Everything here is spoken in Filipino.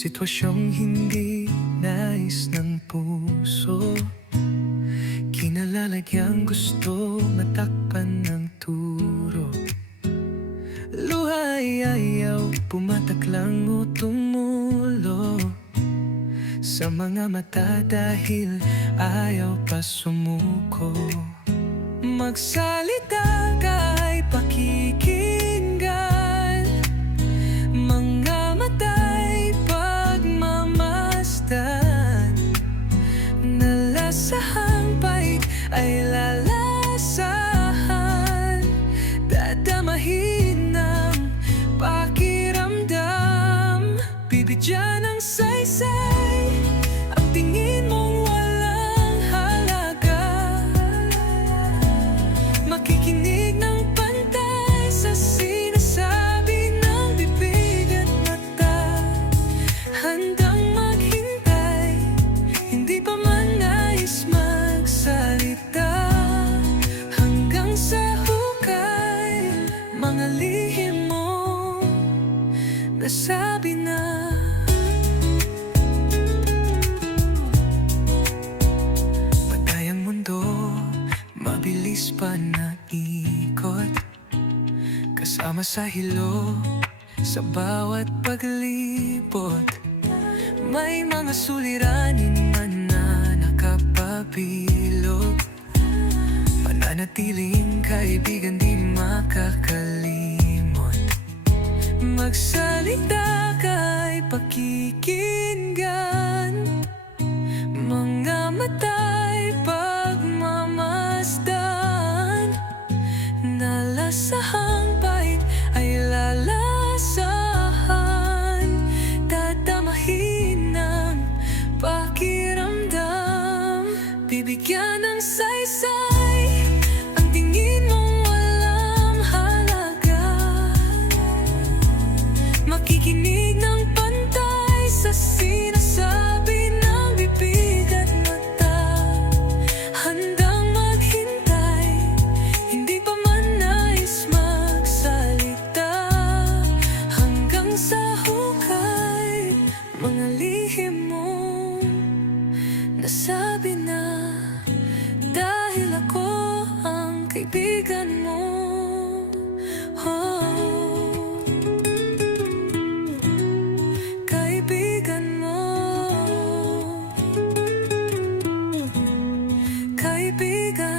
Sitwasyong hindi nais ng puso, kinalalagyang gusto matakpan ng turo. Luha ay ayaw, pumatak lang o tumulo sa mga mata dahil ayaw pa sumuko. Magsalita ka ay pakikinggan, mga mata'y pagmamasdan, nalasahang pait ay lalasahan, dadamahin ng pakiramdam, bibigyan ng saysay ang tingin mong walang halaga, makikinig ng pantay sa sinasabi ng bibig at mata, handang maghintay, hindi pa man nais magsalita, hanggang sa hukay, mga lihim mo nasabi na. Patay ang mundo, mabilis pa na ikot, kasama sa hilo, sa bawat paglipot. May mga suliranin man na nakapabilog, pananatiling kaibigan di makakalimot. Magsalita ka'y pakikinggan, mga mata'y pagmamasdan, nalasahang pait ay lalasahan, dadamahin ng pakiramdam, bibigyan ng saysay ang tingin mong walang halaga, makikinig ng pantay sa sinasabi ng bibig at mata, handang maghintay, hindi pa man nais magsalita, hanggang sa hukay, mga lihim mo nasabi na, dahil ako ang kaibigan mo. Oh, kaibigan mo, kaibigan.